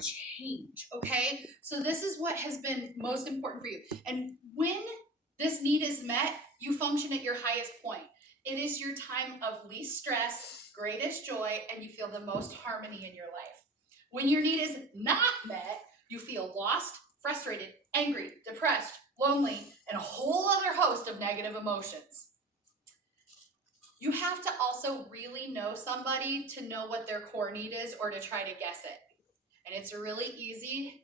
change, okay? So this is what has been most important for you. And when this need is met, you function at your highest point. It is your time of least stress, greatest joy, and you feel the most harmony in your life. When your need is not met, you feel lost, frustrated, angry, depressed, lonely, and a whole other host of negative emotions. You have to also really know somebody to know what their core need is or to try to guess it. And it's really easy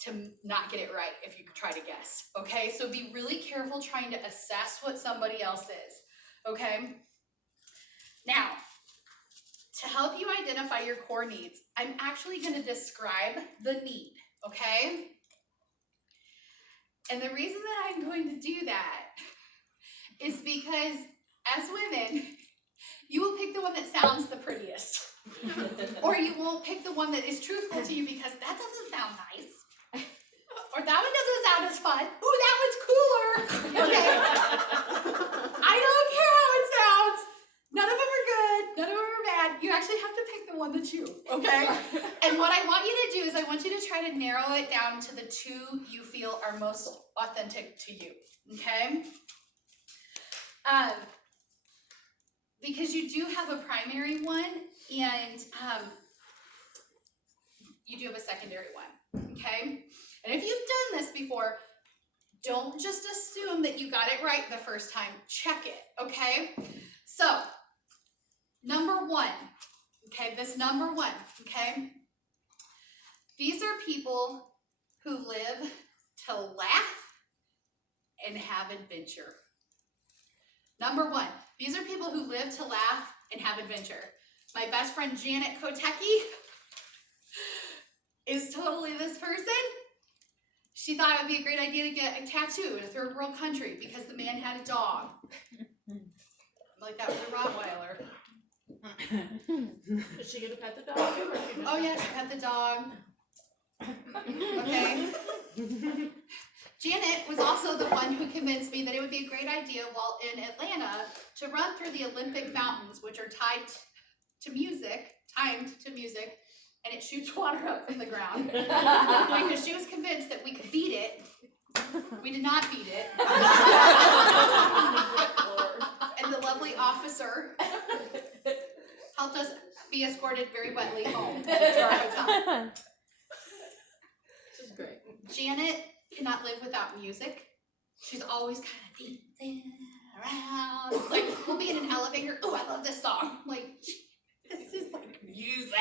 to not get it right if you try to guess, okay? So be really careful trying to assess what somebody else is, okay? Now, to help you identify your core needs, I'm actually going to describe the need, okay? And the reason that I'm going to do that is because as women, you will pick the one that sounds the prettiest. Or you won't pick the one that is truthful to you because that doesn't sound nice. Or that one doesn't sound as fun. Ooh, that one's cooler. Okay. I don't care how it sounds. None of them are good. None of them are bad. You actually have to pick the one that's you, okay? And what I want you to do is I want you to try to narrow it down to the two you feel are most authentic to you, okay? Because you do have a primary one and you do have a secondary one, okay? And if you've done this before, don't just assume that you got it right the first time. Check it, okay? So, number one, okay, this number one, okay? These are people who live to laugh and have adventure. Number one, these are people who live to laugh and have adventure. My best friend Janet Kotecki is totally this person. She thought it would be a great idea to get a tattoo in a third world country because the man had a dog. Like that was a Rottweiler. Is she gonna pet the dog? Oh yeah, she pet the dog. Okay. Janet was also the one who convinced me that it would be a great idea while in Atlanta to run through the Olympic fountains, which are timed to music, and it shoots water up from the ground. Because she was convinced that we could beat it. We did not beat it. And the lovely officer helped us be escorted very wetly home to our hotel. This is great. Janet cannot live without music. She's always kind of dancing around. Like, we'll be in an elevator. Oh, I love this song. Like, this is like music.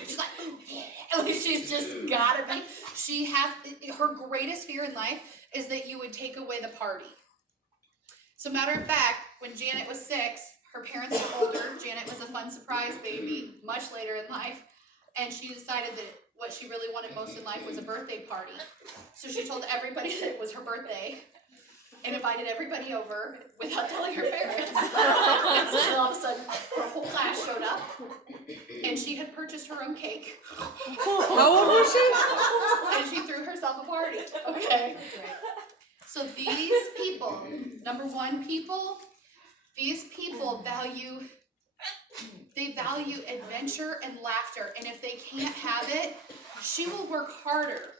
She's like, oh, yeah. Like, she's just gotta be. She has, her greatest fear in life is that you would take away the party. So, matter of fact, when Janet was 6, her parents were older. Janet was a fun surprise baby much later in life. And she decided that what she really wanted most in life was a birthday party. So she told everybody that it was her birthday and invited everybody over without telling her parents. And so all of a sudden, her whole class showed up and she had purchased her own cake. How old was she? And she threw herself a party. Okay. So these people, number one people, these people value adventure and laughter, and if they can't have it, she will work harder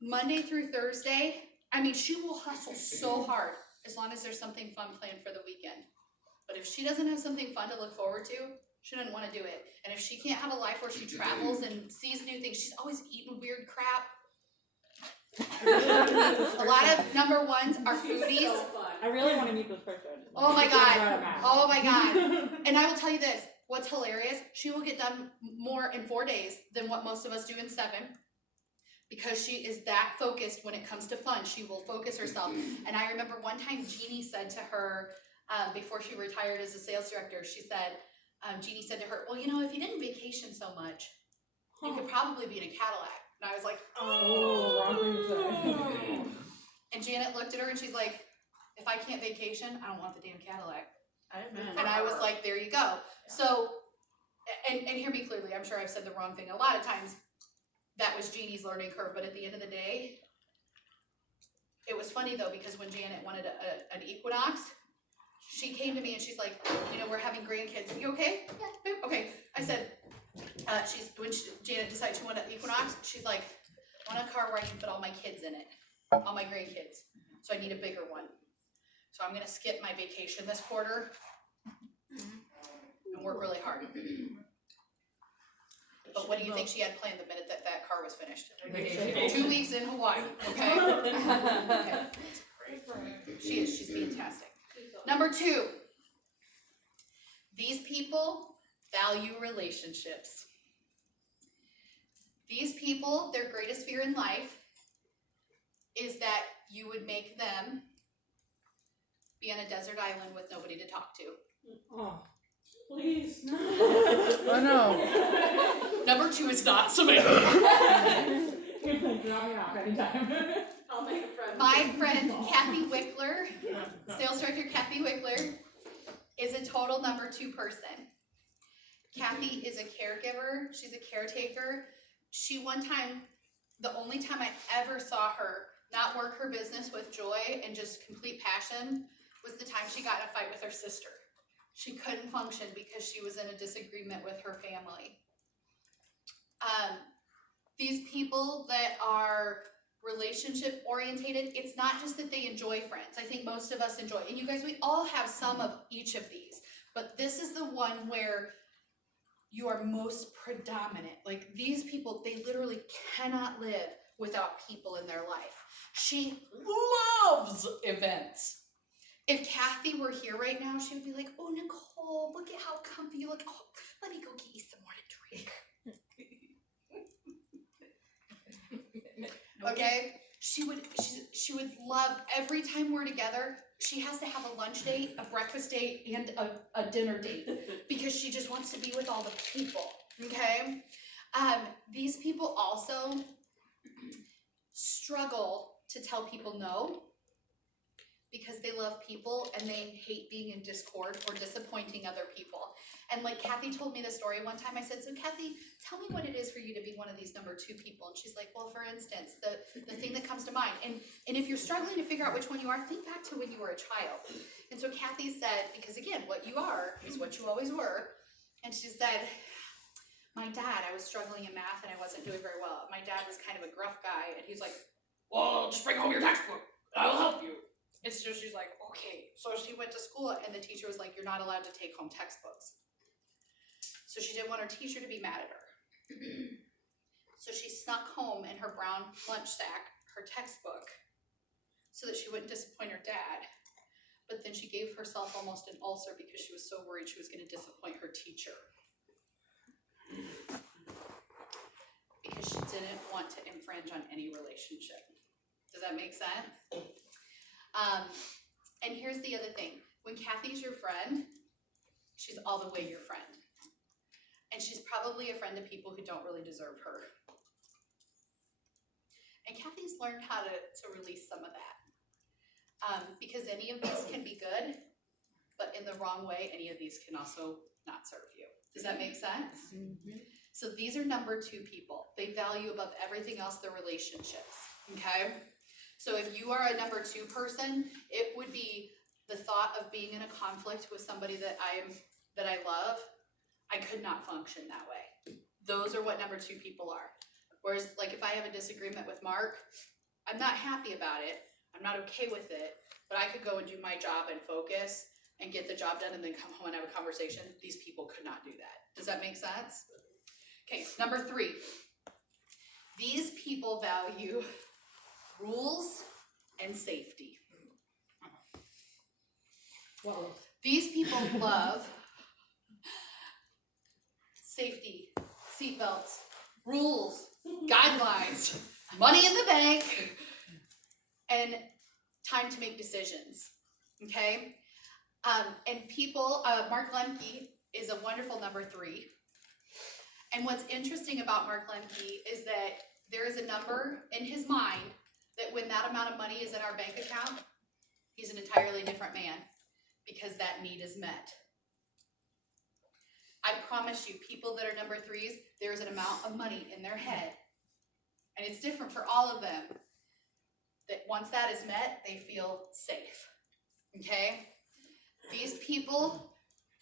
Monday through Thursday. I mean, she will hustle so hard as long as there's something fun planned for the weekend. But if she doesn't have something fun to look forward to, she doesn't want to do it. And if she can't have a life where she travels and sees new things, she's always eating weird crap. A lot of number ones are foodies. So fun. I really want to meet this person. Oh my God. Oh my God. And I will tell you this, what's hilarious, she will get done more in 4 days than what most of us do in 7. Because she is that focused when it comes to fun. She will focus herself. And I remember one time Jeannie said to her, before she retired as a sales director, she said, Jeannie said to her, well, you know, if you didn't vacation so much, you could probably be in a Cadillac. And I was like, Oh, wrong thing to say. And Janet looked at her and she's like, if I can't vacation, I don't want the damn Cadillac. Amen. And I was like, there you go. So, and hear me clearly, I'm sure I've said the wrong thing a lot of times. That was Jeannie's learning curve, but at the end of the day, it was funny though, because when Janet wanted an Equinox, she came to me and she's like, you know, we're having grandkids. You okay? Yeah. Okay. I said, Janet decided she wanted an Equinox, she's like, I want a car where I can fit all my kids in it, all my grandkids, so I need a bigger one. So I'm gonna skip my vacation this quarter and work really hard. But what do you think she had planned the minute that that car was finished? 2 weeks in Hawaii, okay? Okay. She's fantastic. Number 2, these people value relationships. These people, their greatest fear in life is that you would make them be on a desert island with nobody to talk to. Oh, please. Oh no. Number 2 is not Samantha. You can drop me off anytime. I'll make a friend. My friend Kathy Wickler, sales director Kathy Wickler, is a total number 2 person. Kathy is a caregiver, she's a caretaker. She one time, the only time I ever saw her not work her business with joy and just complete passion was the time she got in a fight with her sister. She couldn't function because she was in a disagreement with her family. These people that are relationship orientated, it's not just that they enjoy friends. I think most of us enjoy, and you guys, we all have some of each of these, but this is the one where you are most predominant. Like these people, they literally cannot live without people in their life. She loves events. If Kathy were here right now, she would be like, oh, Nicole, look at how comfy you look. Oh, let me go get you some more to drink. Okay? She would love every time we're together, she has to have a lunch date, a breakfast date, and a dinner date because she just wants to be with all the people. Okay? These people also struggle to tell people no because they love people and they hate being in discord or disappointing other people. And like Kathy told me the story one time, I said, so Kathy, tell me what it is for you to be one of these number 2 people. And she's like, well, for instance, the thing that comes to mind. And if you're struggling to figure out which one you are, think back to when you were a child. And so Kathy said, because again, what you are is what you always were. And she said, my dad, I was struggling in math and I wasn't doing very well. My dad was kind of a gruff guy and he's like, well, just bring home your textbook and I will help you. And so she's like, okay. So she went to school and the teacher was like, you're not allowed to take home textbooks. So she didn't want her teacher to be mad at her. So she snuck home in her brown lunch sack her textbook so that she wouldn't disappoint her dad. But then she gave herself almost an ulcer because she was so worried she was going to disappoint her teacher. Because she didn't want to infringe on any relationship. Does that make sense? And here's the other thing. When Kathy's your friend, she's all the way your friend. And she's probably a friend to people who don't really deserve her. And Kathy's learned how to release some of that. Because any of these can be good, but in the wrong way, any of these can also not serve you. Does that make sense? Mm-hmm. So these are number 2 people. They value above everything else their relationships, okay? So if you are a number 2 person, it would be the thought of being in a conflict with somebody that I love. I could not function that way. Those are what number 2 people are. Whereas, like, if I have a disagreement with Mark, I'm not happy about it. I'm not okay with it, but I could go and do my job and focus and get the job done and then come home and have a conversation. These people could not do that. Does that make sense? Okay, number 3. These people value rules and safety. Whoa. These people love safety, seatbelts, rules, guidelines, money in the bank, and time to make decisions, okay? And people, Mark Lemke is a wonderful number 3. And what's interesting about Mark Lemke is that there is a number in his mind that when that amount of money is in our bank account, he's an entirely different man because that need is met. I promise you, people that are number 3s, there is an amount of money in their head, and it's different for all of them, that once that is met, they feel safe, okay? These people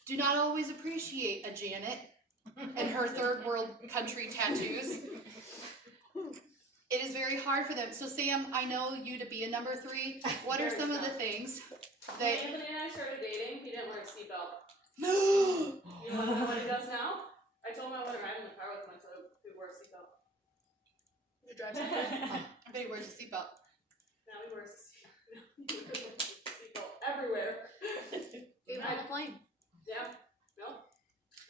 do not always appreciate a Janet and her third world country tattoos. It is very hard for them. So Sam, I know you to be a number 3. What are some of the things When that Anthony and I started dating, he didn't wear a seatbelt. You wanna know what he does now? I told him I wouldn't ride in the car with him until he wore a seatbelt. you drive something? I bet he wears a seatbelt. Now he wears a seatbelt everywhere. Even on the plane. Yeah, no.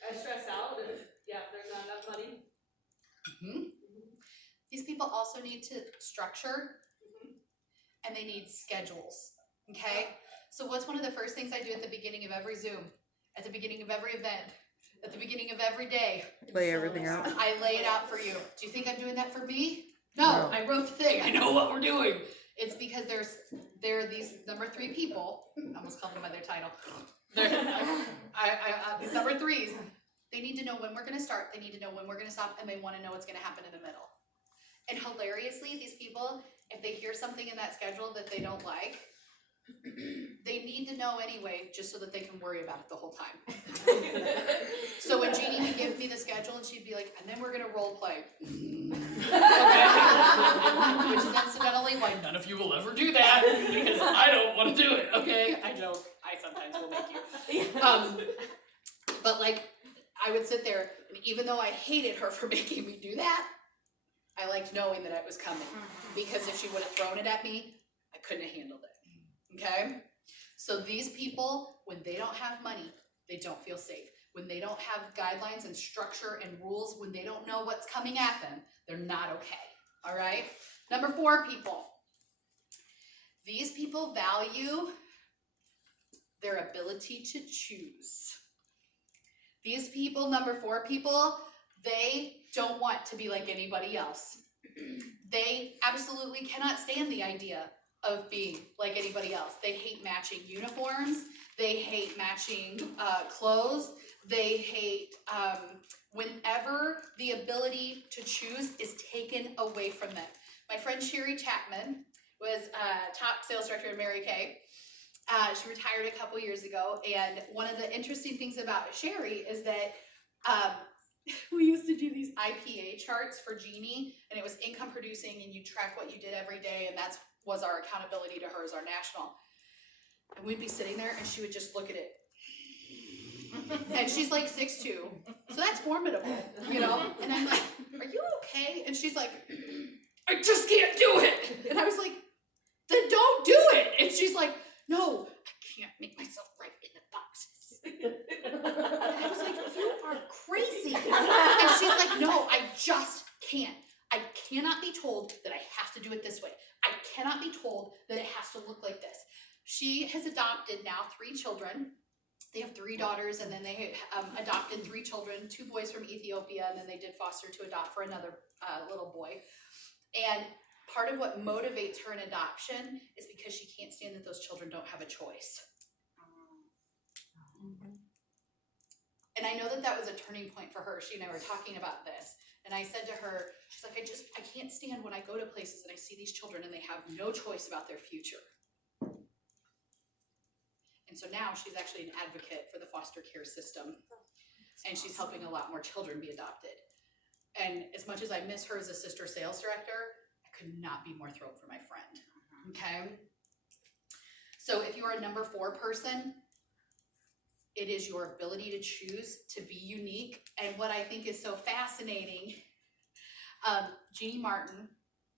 I stress out if, there's not enough money. These people also need to structure and they need schedules, okay? So what's one of the first things I do at the beginning of every Zoom, at the beginning of every event, at the beginning of every day? Lay everything out. I lay it out for you. Do you think I'm doing that for me? No. No, I wrote the thing. I know what we're doing. It's because there are these number 3 people. I almost called them by their title. These number 3s. They need to know when we're going to start. They need to know when we're going to stop, and they want to know what's going to happen in the middle. And hilariously, these people, if they hear something in that schedule that they don't like, they need to know anyway, just so that they can worry about it the whole time. So when Jeannie would give me the schedule, and she'd be like, and then we're gonna role play. Which is incidentally why none of you will ever do that, because I don't want to do it, okay? I joke, I sometimes will make you. But like, I would sit there, and even though I hated her for making me do that, I liked knowing that it was coming, because if she would have thrown it at me, I couldn't have handled it, okay? So these people, when they don't have money, they don't feel safe. When they don't have guidelines and structure and rules, when they don't know what's coming at them, they're not okay, all right? Number 4 people. These people value their ability to choose. These people, number 4 people, they don't want to be like anybody else. They absolutely cannot stand the idea of being like anybody else. They hate matching uniforms. They hate matching clothes. They hate whenever the ability to choose is taken away from them. My friend Sherry Chapman was top sales director at Mary Kay. She retired a couple years ago, and one of the interesting things about Sherry is that we used to do these IPA charts for Jeannie, and it was income producing, and you track what you did every day, and that was our accountability to her as our national. And we'd be sitting there, and she would just look at it. And she's like 6'2", so that's formidable, you know? And I'm like, are you okay? And she's like, I just can't do it. And I was like, then don't do it. And she's like, no, I can't make myself right in the boxes. And I was like, you are crazy. And she's like, no, I just can't. I cannot be told that I have to do it this way. I cannot be told that it has to look like this. She has adopted now 3 children. They have 3 daughters, and then they adopted 3 children, 2 boys from Ethiopia, and then they did foster to adopt for another little boy. And part of what motivates her in adoption is because she can't stand that those children don't have a choice. And I know that that was a turning point for her. She and I were talking about this. And I said to her, she's like, I can't stand when I go to places and I see these children and they have no choice about their future. And so now she's actually an advocate for the foster care system. And she's helping a lot more children be adopted. And as much as I miss her as a sister sales director, I could not be more thrilled for my friend, okay? So if you are a number 4 person, it is your ability to choose to be unique. And what I think is so fascinating, Jeannie Martin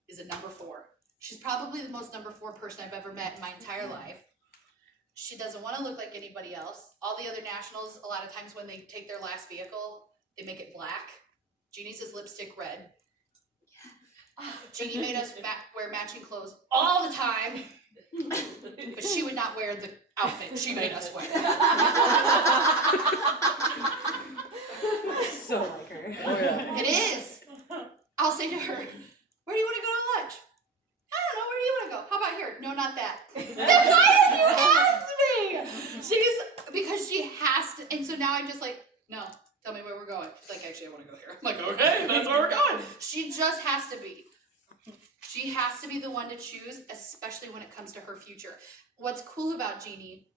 is a number 4. She's probably the most number 4 person I've ever met in my entire life. She doesn't want to look like anybody else. All the other nationals, a lot of times when they take their last vehicle, they make it black. Jeannie's is lipstick red. Jeannie made us wear matching clothes all the time, but she would not wear the outfit she made us wear. So like her. Oh yeah. It is. I'll say to her, where do you want to go to lunch? I don't know, where do you want to go? How about here? No, not that. Then why did you ask me? Because she has to, and so now I'm just like, no, tell me where we're going. She's like, actually, I want to go here. I'm like, okay, that's where we're going. She just has to be. She has to be the one to choose, especially when it comes to her future. What's cool about Jeannie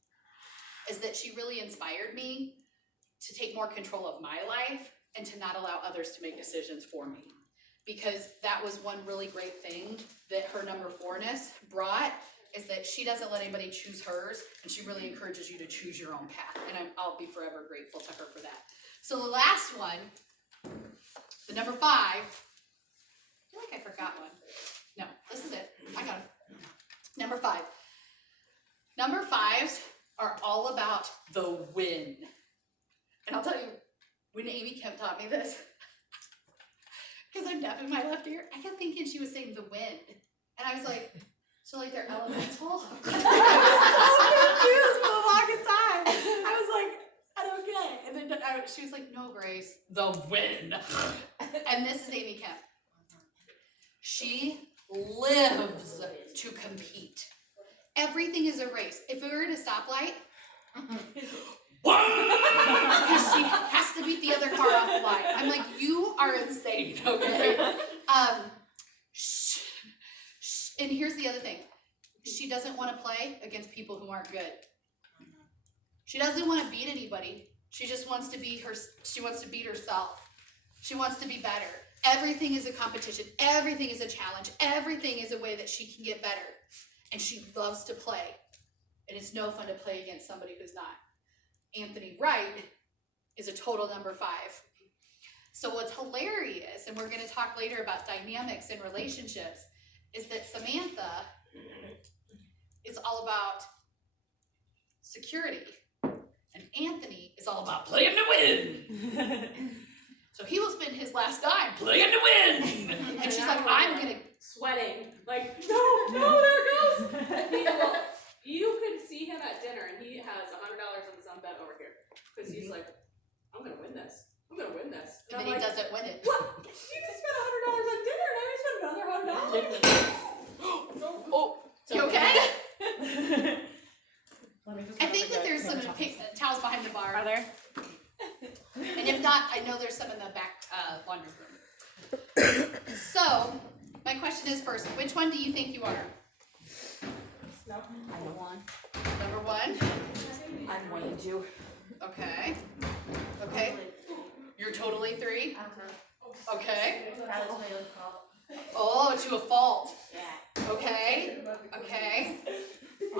is that she really inspired me to take more control of my life and to not allow others to make decisions for me. Because that was one really great thing that her number 4-ness brought, is that she doesn't let anybody choose hers, and she really encourages you to choose your own path, and I'll be forever grateful to her for that. So the last one, the number 5, I feel like I forgot one. No, this is it. I got it. Number 5. Number 5s are all about the win. And I'll tell you, when Amy Kemp taught me this, because I'm deaf in my left ear, I kept thinking she was saying the wind. And I was like, so like they're elemental? I was so confused for the longest time. I was like, I don't get it. And then she was like, no, Grace, the wind. And this is Amy Kemp. She lives to compete. Everything is a race. If we were at a stoplight, because she has to beat the other car off the line. I'm like, you are insane, okay? And here's the other thing. She doesn't want to play against people who aren't good. She doesn't want to beat anybody. She just wants to be she wants to beat herself. She wants to be better. Everything is a competition. Everything is a challenge. Everything is a way that she can get better. And she loves to play. And it's no fun to play against somebody who's not. Anthony Wright is a total number 5. So what's hilarious, and we're going to talk later about dynamics in relationships, is that Samantha is all about security, and Anthony is all about playing to win. So he will spend his last dime playing to win. And she's like, I'm going to... Sweating. Like, no, there it goes. You could see him at dinner, and he has $100 on some bet over here. Because he's like, I'm going to win this. I'm going to win this. And then he doesn't win it. What? You just spent $100 on dinner, and now you spent another $100? Oh, you okay? I think that there's some towels behind the bar. Are there? And if not, I know there's some in the back laundry room. So, my question is first, which one do you think you are? I'm one. Number 1? I'm 1 and 2. Okay. Okay. You're totally 3? Okay. Oh, to a fault. Yeah. Okay. Okay.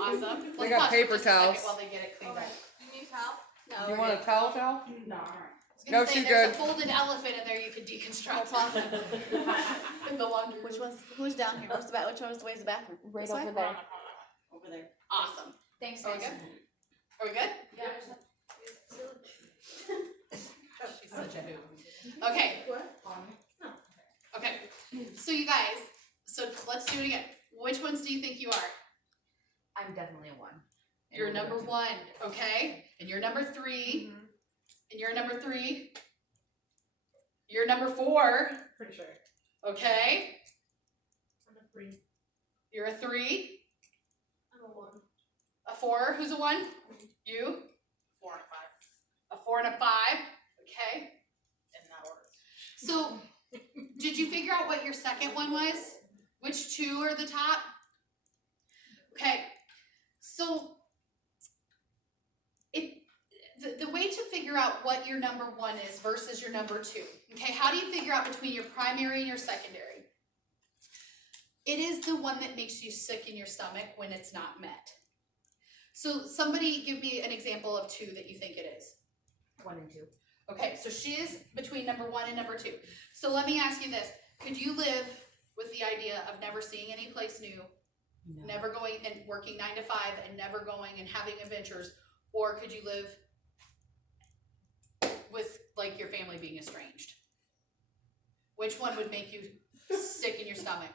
Awesome. We Let's got pause for paper just a second towels. while they get it cleaned up. You need help? No, You we're want good. a towel? No, alright. I was No, gonna say, she's there's good. a folded elephant in there you could deconstruct. In the laundry room. Which one's, who's down here? Which one was the way to the bathroom? Right This over way? there. Over there. Awesome. Thanks, Are we guys. good? Are we good? Yeah. She's such a hoot. Okay. Okay. So you guys, so let's do it again. Which ones do you think you are? I'm definitely a 1. You're number 1, okay? And you're number 3. And you're number 3. You're number 4, Pretty sure. okay? I'm a 3. You're a 3. I'm a 1. A 4, who's a 1? You? 4 and 5. A 4 and a 5, okay? In that order. So, did you figure out what your second one was? Which 2 are the top? Okay, so if the way to figure out what your number 1 is versus your number 2, okay, how do you figure out between your primary and your secondary? It is the one that makes you sick in your stomach when it's not met. So somebody give me an example of 2 that you think it is. 1 and 2. Okay, so she is between number 1 and number 2. So let me ask you this. Could you live with the idea of never seeing any place new, never going and working 9 to 5 and never going and having adventures? Or could you live with like your family being estranged? Which one would make you sick in your stomach?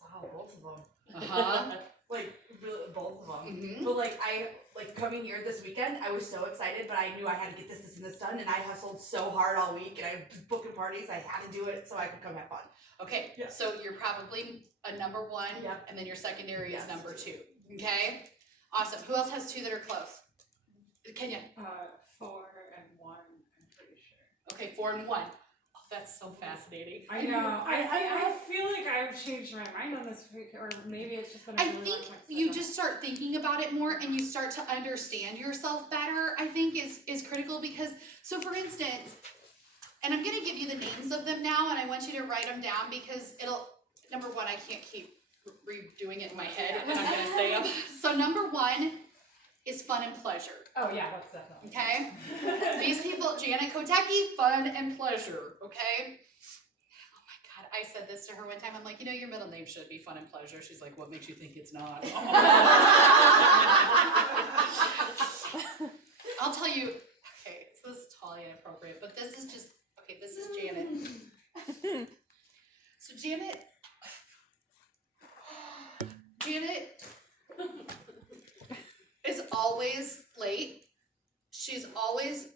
Wow, both of them. Uh-huh. Like, really, both of them. Mm-hmm. But like, coming here this weekend, I was so excited, but I knew I had to get this and this done, and I hustled so hard all week, and I was booking parties, I had to do it so I could come have fun. Okay, Yeah. so you're probably a number 1, Yep. and then your secondary is Yes. number 2. Okay? Awesome. Who else has 2 that are close? Kenya. 4 and 1, I'm pretty sure. Okay, 4 and 1. That's so fascinating. I know. I feel like I've changed my mind on this week, or maybe it's just been a I really think long time you since just start thinking about it more and you start to understand yourself better, I think is critical because, so for instance, and I'm gonna give you the names of them now and I want you to write them down because it'll, number one, I can't keep redoing it in my head and I'm gonna say them. So number one is fun and pleasure, Oh yeah, that's definitely. okay? These people, Janet Kotecki, fun and pleasure, okay? Oh my God, I said this to her one time. I'm like, you know, your middle name should be fun and pleasure. She's like, what makes you think it's not? I'll tell you, okay, so this is totally inappropriate, but this is just, okay, this is Janet. So Janet is always late. She's always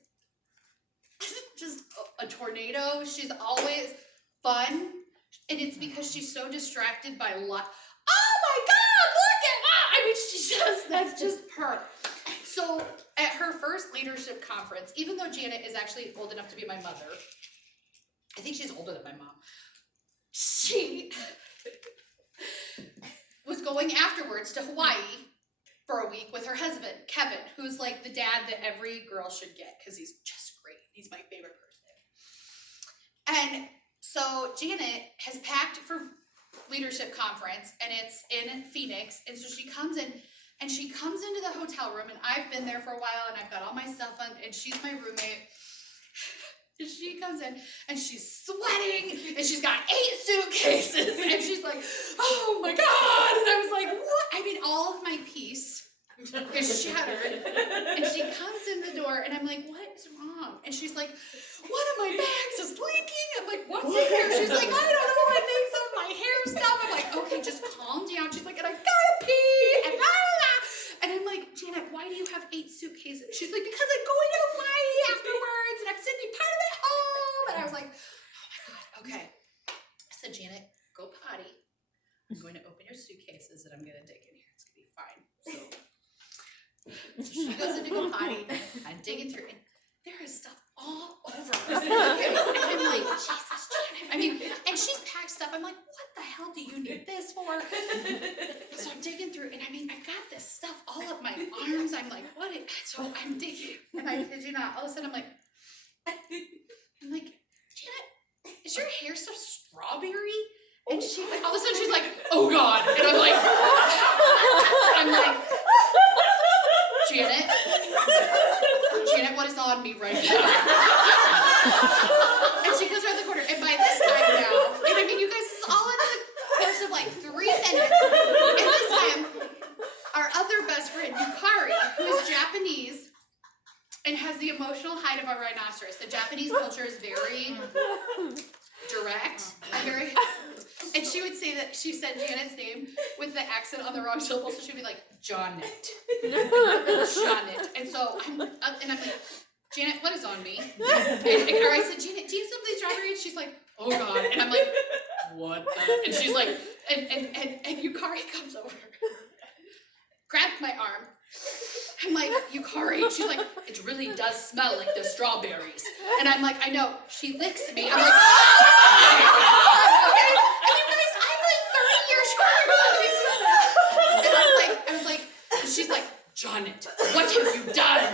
just a tornado. She's always fun. And it's because she's so distracted by life. Oh my God, look at that! I mean, she just, that's just her. So at her first leadership conference, even though Janet is actually old enough to be my mother, I think she's older than my mom, she was going afterwards to Hawaii for a week with her husband, Kevin, who's like the dad that every girl should get because he's just great. He's my favorite person. And so Janet has packed for leadership conference and it's in Phoenix. And so she comes in and she comes into the hotel room and I've been there for a while and I've got all my stuff on and she's my roommate. And she comes in and she's sweating and she's got 8 suitcases and she's like, oh my God. And I was like, what? I mean, all of my peace is shattered. And she comes in the door and I'm like, what is wrong? And she's like, one of my bags is leaking. I'm like, what's in here? She's like, I don't know. I think some of my hair stuff. I'm like, okay, just calm down. She's like, and I gotta pee and blah, blah, blah. And I'm like, Janet, why do you have 8 suitcases? She's like, because I'm going to Hawaii afterwards and I'm sending part of it home. And I was like, oh my God, okay. I said, Janet, go potty. I'm going to open your suitcases and I'm going to dig in here. It's going to be fine. So she goes in to go potty. I'm digging through and there is stuff all over her suitcase. And I'm like, Jesus, Janet. I mean, and she's packed stuff. I'm like, what the hell do you need this for? So I'm digging through, and I mean, I've got this stuff all up my arms. I'm like, what? So I'm digging, and I kid you not, all of a sudden I'm like, Janet, is your hair stuff strawberry? And she, all of a sudden she's like, oh God. And I'm like, Janet, what is on me right now? And she goes around the corner, and by this time now, and I mean, you guys, this is all in the course of like 3 minutes. And this time, our other best friend, Yukari, who is Japanese and has the emotional height of a rhinoceros. The Japanese culture is very direct and very, and she would say that she said Janet's name with the accent on the wrong syllable, so she'd be like, Janet. Janet. And so I'm like, Janet, what is on me? Or I said, Janet, do you have something strawberry? And she's like, oh God. And I'm like, what the? And she's like, and Yukari comes over, grabbed my arm. I'm like, Yukari. She's like, it really does smell like the strawberries. And I'm like, I know. She licks me. I'm like, okay. And you guys, I'm like 30 years younger. And I was like, she's like, Janet, what have you done?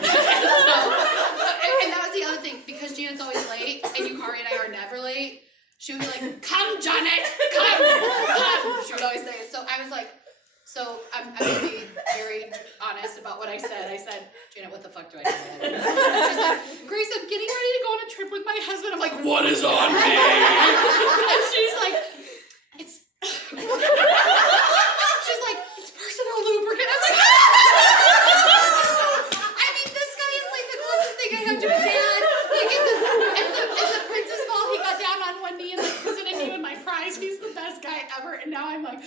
And that was the other thing, because Janet's always late, and Yukari and I are never late. She would be like, come, Janet, come. She would always say it. So I was like, so I'm going to be very honest about what I said. I said, Janet, what the fuck do I do? She's like, Grace, I'm getting ready to go on a trip with my husband. I'm like, what is on me? And she's like, it's, she's like, it's personal lubricant. I was like, I mean, this guy is like the closest thing I have to a dad. Like at the Princess Ball, he got down on one knee and like presented me with my prize. He's the best guy ever. And now I'm like,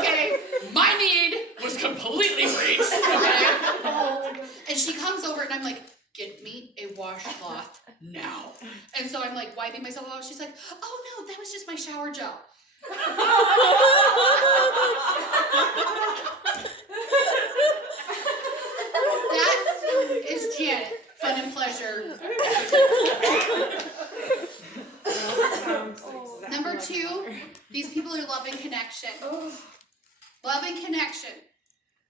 okay, my need was completely reached. Okay, and she comes over and I'm like, get me a washcloth now. And so I'm like wiping myself off. She's like, oh no, that was just my shower gel. That is Janet, fun and pleasure. Love and connection.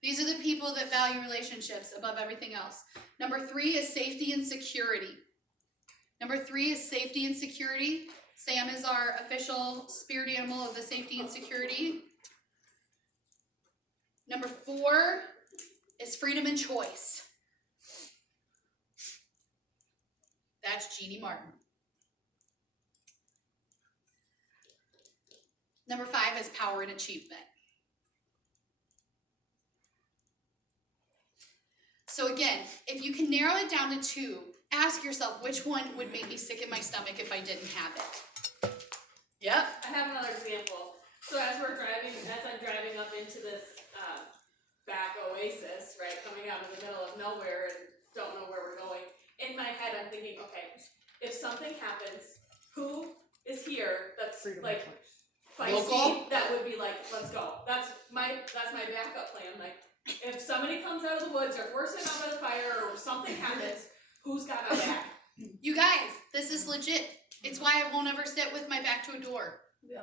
These are the people that value relationships above everything else. Number 3 is safety and security. Number 3 is safety and security. Sam is our official spirit animal of the safety and security. Number 4 is freedom and choice. That's Jeannie Martin. Number 5 is power and achievement. So again, if you can narrow it down to 2, ask yourself which one would make me sick in my stomach if I didn't have it. Yep. I have another example. So as I'm driving up into this back oasis, right, coming out of the middle of nowhere and don't know where we're going, in my head I'm thinking, okay, if something happens, who is here that's Freedom of like choice. feisty, Local? that would be like, let's go. That's my backup plan. Like, if somebody comes out of the woods, or if we're sitting out by the fire, or something happens, who's got our back? You guys, this is legit. It's why I won't ever sit with my back to a door. Yeah.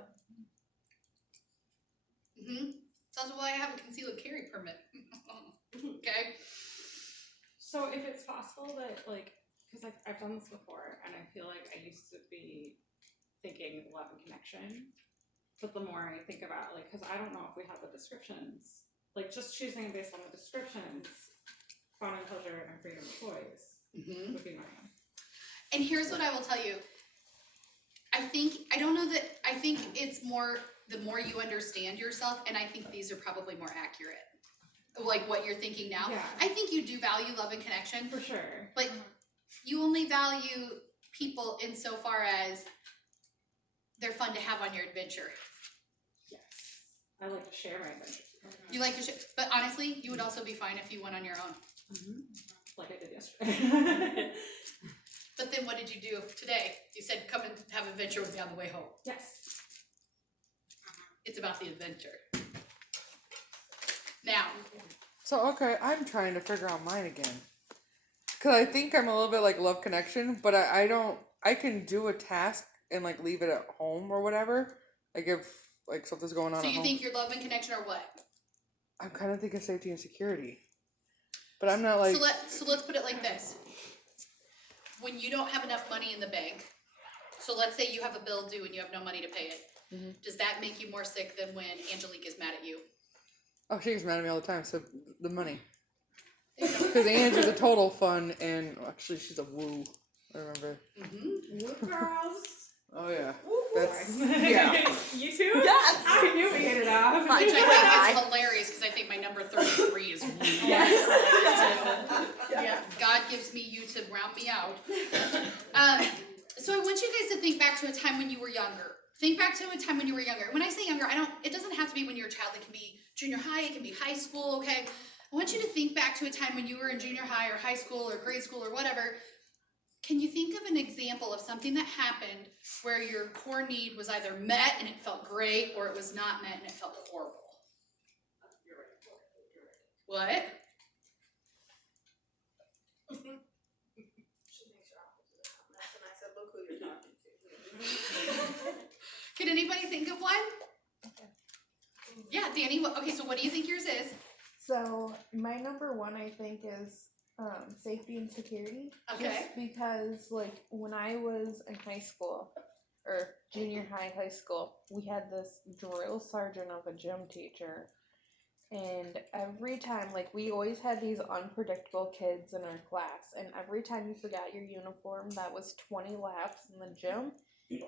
It's also why I have a concealed carry permit. Okay? So if it's possible that, like, because I've done this before, and I feel like I used to be thinking love and connection, but the more I think about, like, because I don't know if we have the descriptions, like, just choosing based on the descriptions, fun and pleasure and freedom of choice would be mine. And here's what I will tell you. I think it's more, the more you understand yourself, and I think these are probably more accurate. Like what you're thinking now. Yeah. I think you do value love and connection, For sure. but you only value people insofar as they're fun to have on your adventure. Yes. I like to share my adventures. You like to share, but honestly, you would also be fine if you went on your own. Like I did yesterday. But then what did you do today? You said, come and have an adventure with me on the way home. Yes. It's about the adventure. Now, So, okay, I'm trying to figure out mine again. Because I think I'm a little bit like love connection, but I don't, I can do a task and like leave it at home or whatever. Like if like something's going on so at you home. think your love and connection are what? I'm kind of thinking safety and security. But I'm not like, So let's put it like this. When you don't have enough money in the bank, so let's say you have a bill due and you have no money to pay it. Does that make you more sick than when Angelique is mad at you? oh, she gets mad at me all the time, so the money. There you go. Because Ange is a total fun, and actually she's a woo. I remember. Woo girls. Oh, yeah. Woo. That's, yeah. You too? Yes. I knew we hit it off. Which I think is hilarious because I think my number 33 is Yes. yeah. God gives me you to round me out. So I want you guys to think back to a time when you were younger. Think back to a time when you were younger. When I say younger, it doesn't have to be when you're a child. It can be junior high, it can be high school, okay? I want you to think back to a time when you were in junior high or high school or grade school or whatever. Can you think of an example of something that happened where your core need was either met and it felt great, or it was not met and it felt horrible? You're right. What? She makes her opposite of a mess, and I said, look who you're talking to. Can anybody think of one? Yeah, Danny, okay, so what do you think yours is? So my number one, I think, is safety and security. Okay. Just because, like, when I was in high school, or junior high school, we had this drill sergeant of a gym teacher. And every time, like, we always had these unpredictable kids in our class. And every time you forgot your uniform, that was 20 laps in the gym.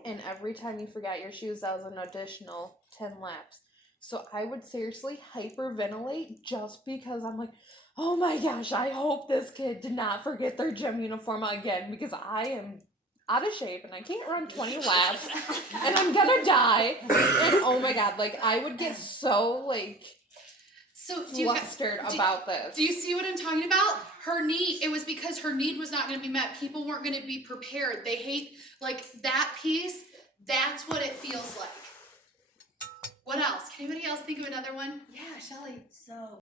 And every time you forgot your shoes, that was an additional 10 laps. So I would seriously hyperventilate just because I'm like, oh my gosh, I hope this kid did not forget their gym uniform again, because I am out of shape and I can't run 20 laps and I'm gonna die. And oh my god, like, I would get so, like, So flustered about this. do you see what I'm talking about? Her need, it was because her need was not going to be met. People weren't going to be prepared. They hate, like, that piece, that's what it feels like. What else? Can anybody else think of another one? Yeah, Shelly. So